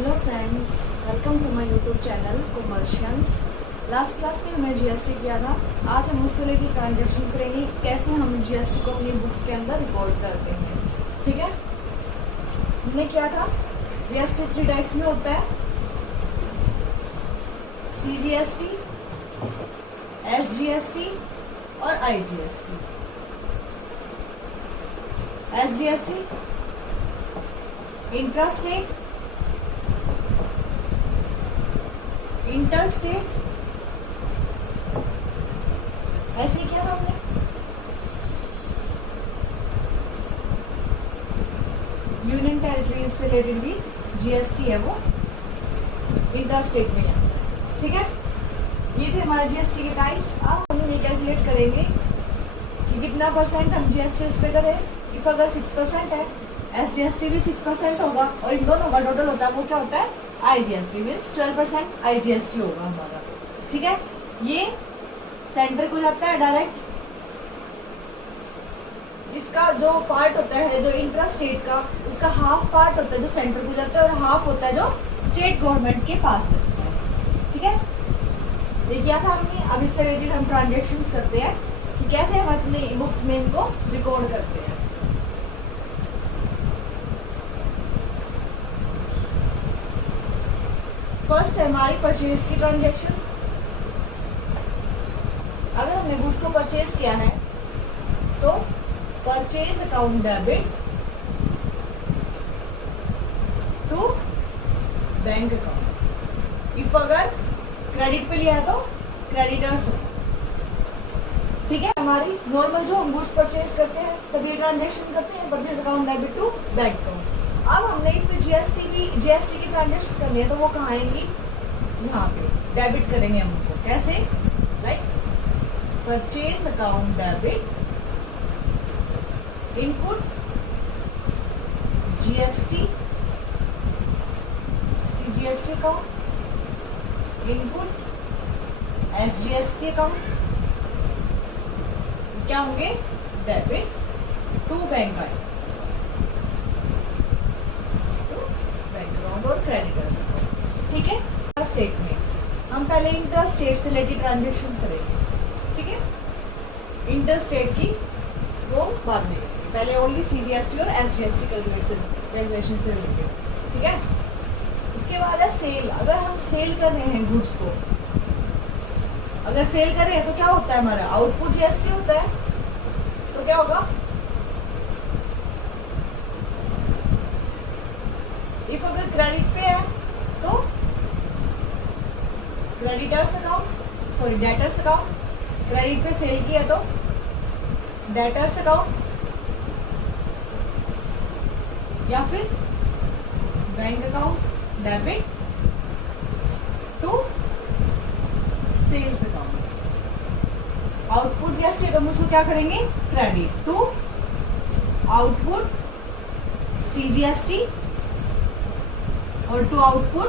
Hello friends, welcome to my YouTube channel commercials. Last class में हमने GST किया था। आज हम उससे रिलेटेड ट्रांजेक्शन करेंगे, कैसे हम जीएसटी को अपनी बुक्स के अंदर रिकॉर्ड करते हैं। ठीक है, हमने क्या था, जीएसटी 3 टाइप्स में होता है, सीजीएसटी, एसजीएसटी और आईजीएसटी। एसजीएसटी इंट्रास्टेट, इंटरस्टेट, ऐसे क्या था हमने, यूनियन टेरिटरीज से रिलेटेड भी जीएसटी है, वो इंटरस्टेट में है। ठीक है, ये थे हमारे जीएसटी के टाइप्स। अब हम ये कैलकुलेट करेंगे कि कितना परसेंट हम जीएसटी उस पे करें। इफ अगर 6% है, एसजीएसटी भी 6% होगा और इन दोनों का टोटल होता है वो क्या होता है, आईजीएसटी मीन्स 12% आईजीएसटी होगा हमारा। ठीक है, ये सेंटर को जाता है डायरेक्ट। इसका जो पार्ट होता है जो इंट्रा स्टेट का, उसका हाफ पार्ट होता है जो सेंटर को जाता है और हाफ होता है जो स्टेट गवर्नमेंट के पास रहता है। ठीक है, ये क्या था हमने, अब इससे रिलेटेड हम ट्रांजेक्शन करते हैं कि कैसे हम अपने बुक्स में इनको रिकॉर्ड करते हैं। फर्स्ट है हमारी परचेज की ट्रांजेक्शंस। अगर हमने गुड्स को परचेज किया है तो purchase account debit to bank account. If अगर क्रेडिट पे लिया है तो क्रेडिटर्स। ठीक है, हमारी नॉर्मल जो हम गुड्स परचेज करते हैं तब ये ट्रांजेक्शन करते हैं, purchase account debit to bank account. अब हमने इसमें जीएसटी की ट्रांजेक्शन करनी है तो वो कहाँ आएंगी, यहाँ पे डेबिट करेंगे हम उनको। कैसे, like purchase account debit, input GST, CGST account, input SGST account, क्या होंगे, डेबिट टू बैंक आएंगे और क्रेडिटर्स। ठीक है, स्टेट में हम पहले इंटर स्टेट से रिलेटेड ट्रांजेक्शन करेंगे। ठीक है, इंटर स्टेट की वो बाद में, पहले ओनली सीजीएसटी और एसजीएसटी कैलकुलेशन से रिलेटेड। ठीक है, इसके बाद है सेल। अगर हम सेल कर रहे हैं गुड्स को, अगर सेल कर रहे हैं तो क्या होता है, हमारा आउटपुट जीएसटी होता है। तो क्या होगा, इफ अगर क्रेडिट पे है तो creditors account, sorry debtors account, credit पे सेल किया तो डेटर्स अकाउंट, या फिर bank account debit to sales account. Output GST तो हम उसको क्या करेंगे, क्रेडिट टू आउटपुट सीजीएसटी और टू आउटपुट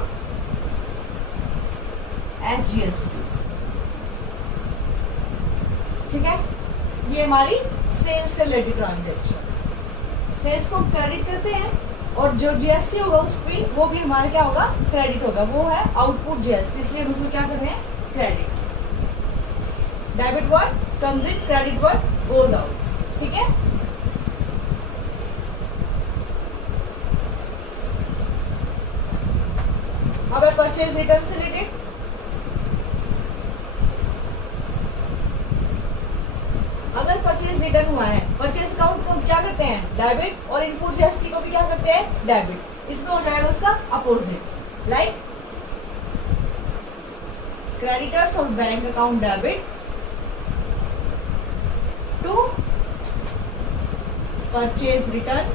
एसजीएसटी। ठीक है, ये हमारी सेल्स से रिलेटेड ट्रांजेक्शंस। सेल्स को क्रेडिट करते हैं और जो जीएसटी होगा उस पे वो भी हमारा क्या होगा, क्रेडिट होगा, वो है आउटपुट जीएसटी, इसलिए हम उसको क्या कर रहे हैं, credit. Debit word comes in, credit word goes out. ठीक है, अब है परचेज रिटर्न से रिलेटेड। अगर परचेज रिटर्न हुआ है, परचेज अकाउंट को क्या करते हैं, डेबिट, और इनपुट जीएसटी को भी क्या करते हैं, डेबिट। इसमें हो जाएगा उसका अपोजिट, लाइक क्रेडिटर्स और bank account debit to purchase return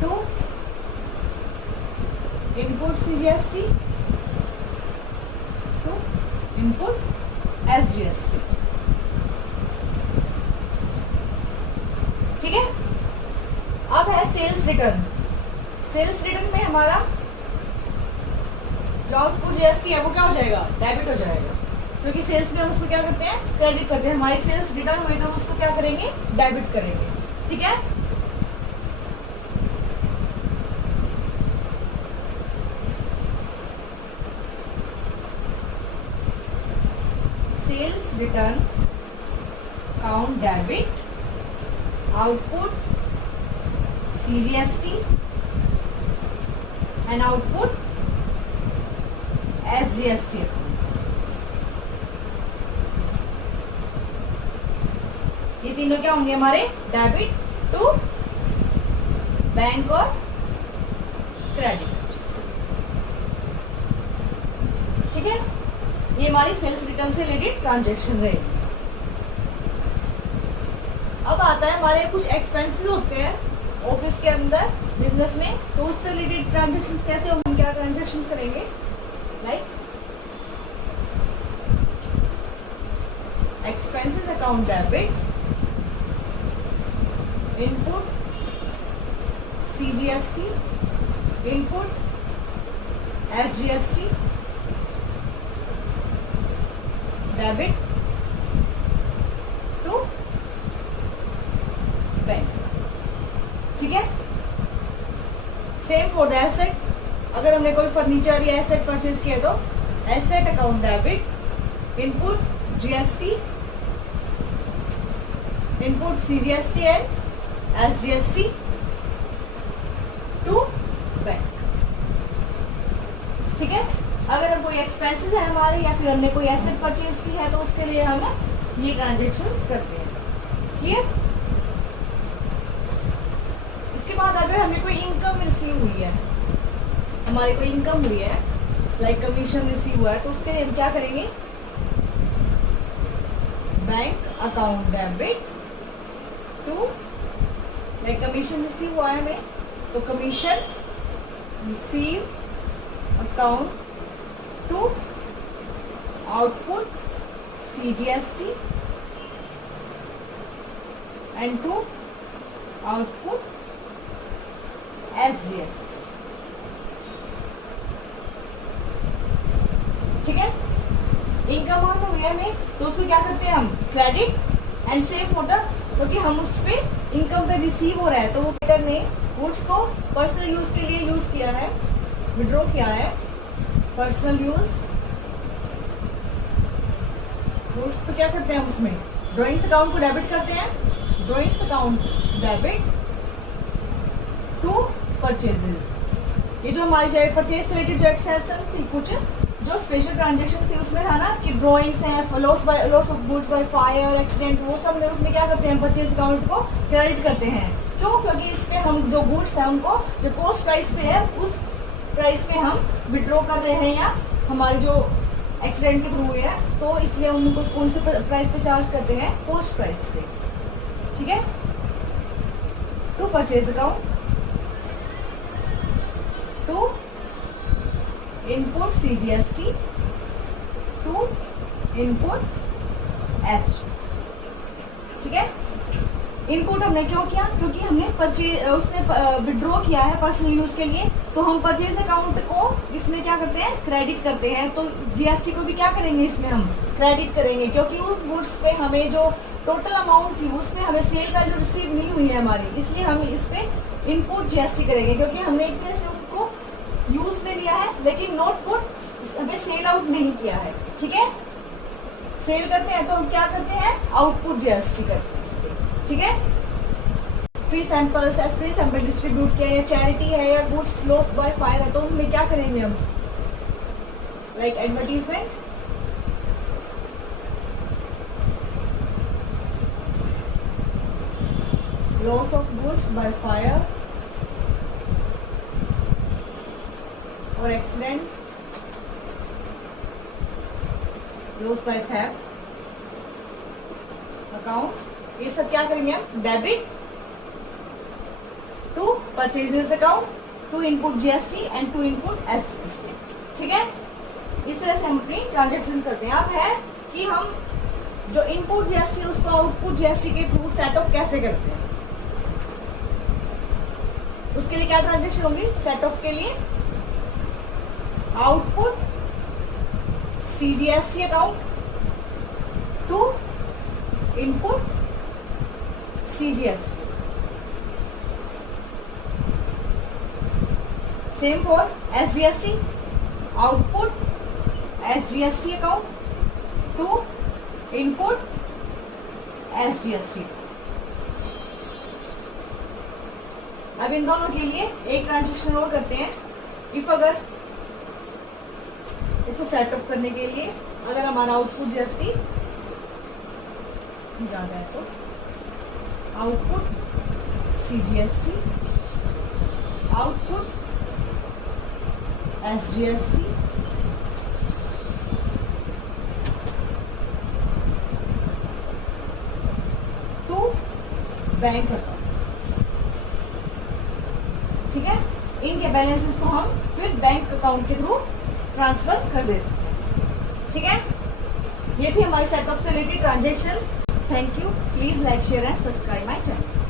to input CGST to input SGST. ठीक है, अब है सेल्स रिटर्न। सेल्स रिटर्न में हमारा जो आउटपुट जीएसटी है वो क्या हो जाएगा, डेबिट हो जाएगा, क्योंकि सेल्स में हम उसको क्या करते हैं, क्रेडिट करते हैं। हमारी सेल्स रिटर्न हुई तो हम उसको क्या करेंगे, डेबिट करेंगे। ठीक है, return account debit, output CGST and output SGST account. ये तीनों क्या होंगे हमारे? डेबिट टू बैंक और क्रेडिटर्स। ठीक है, ये हमारी सेल्स रिटर्न से रिलेटेड ट्रांजैक्शन रहेगी। अब आता है हमारे कुछ एक्सपेंसेस होते हैं ऑफिस के अंदर बिजनेस में, तो उससे रिलेटेड ट्रांजैक्शन कैसे, हम क्या ट्रांजैक्शन करेंगे? Like expenses account debit, input CGST, input SGST, debit to bank. ठीक है, सेम फॉर द एसेट। अगर हमने कोई फर्नीचर या एसेट परचेज किया तो asset account debit, input GST, input CGST and SGST to bank. ठीक है, अगर हम कोई एक्सपेंसेस है हमारे या फिर हमने कोई एसेट परचेज की है तो उसके लिए हम ये ट्रांजैक्शंस करते हैं। क्लियर? इसके बाद अगर हमें कोई इनकम रिसीव हुई है, हमारी कोई इनकम हुई है, लाइक कमीशन रिसीव हुआ है, तो उसके लिए हम क्या करेंगे? Bank account debit to, like commission receive हुआ है हमें, तो commission receive account to output CGST and to output SGST। ठीक है, इनकम अर्न हुई है हमें तो उसको क्या करते हैं हम? Credit and save for the, क्योंकि हम उस पे इनकम पे रिसीव हो रहा है तो वो क्रेडिटर ने गुड्स को पर्सनल यूज के लिए यूज किया है, विड्रॉ किया है, पर्सनल यूज गुड्स, तो क्या करते हैं हम उसमें? ड्रॉइंग्स अकाउंट को डेबिट करते हैं, drawings account debit to purchases. ये जो हमारी जो परचेज से रिलेटेड जो एक्सेप्शन थी, कुछ जो स्पेशल ट्रांजेक्शन थी उसमें था ना कि ड्रॉइंग्स हैं, loss of goods by fire, accident, वो सब में उसमें क्या करते हैं? परचेज अकाउंट को क्रेडिट करते हैं। क्यों? क्योंकि इसमें हम जो गुड्स है उनको जो कॉस्ट प्राइस पे है उस प्राइस पे हम विड्रॉ कर रहे हैं या हमारी जो एक्सीडेंट के थ्रू है, तो इसलिए हम उनको कौन से प्राइस पे चार्ज करते हैं? कॉस्ट प्राइस पे। ठीक है, to purchase account to input CGST to input SGST। ठीक है, इनपुट हमने क्यों किया? क्योंकि हमने परचेज उसमें विड्रॉ किया है पर्सनल यूज के लिए, तो हम परचेज अकाउंट को इसमें क्या करते हैं? क्रेडिट करते हैं। तो GST को भी क्या करेंगे? इसमें हम क्रेडिट करेंगे, क्योंकि उस गुड्स पे हमें जो टोटल अमाउंट थी उसमें हमें सेल वैल्यू रिसीव नहीं हुई है हमारी, इसलिए हम इस पे इनपुट GST करेंगे, क्योंकि हमने एक तरह से उनको यूज में लिया है लेकिन नॉट फॉर हमें सेल आउट नहीं किया है। ठीक है, सेल करते हैं तो हम क्या करते हैं? आउटपुट GST करते हैं। ठीक है, फ्री सैंपल डिस्ट्रीब्यूट किया या चैरिटी है या गुड्स लॉस्ट बाय फायर है तो उनमें क्या करेंगे हम? Like advertisement, loss of goods by fire और accident, loss by theft account, ये सब क्या करेंगे हम? Debit to purchases account to input GST and to input SGST। ठीक है, इस तरह से हम अपनी ट्रांजेक्शन करते हैं। अब है कि हम जो इनपुट GST उसको आउटपुट GST के थ्रू सेट ऑफ कैसे करते हैं। उसके लिए क्या ट्रांजेक्शन होगी? सेट ऑफ के लिए output CGST account to input CGST, same for SGST, output SGST account to input SGST। अब इन दोनों के लिए एक ट्रांजेक्शन और करते हैं। इफ अगर इसको सेटअप करने के लिए अगर हमारा आउटपुट GST ज्यादा है तो output CGST, output SGST, to bank account. ठीक है, इनके बैलेंसेस को हम फिर बैंक अकाउंट के थ्रू ट्रांसफर कर देते हैं। ठीक है, ये थी हमारी सेट ऑफ से related transactions. Thank you. Please like share and subscribe my channel.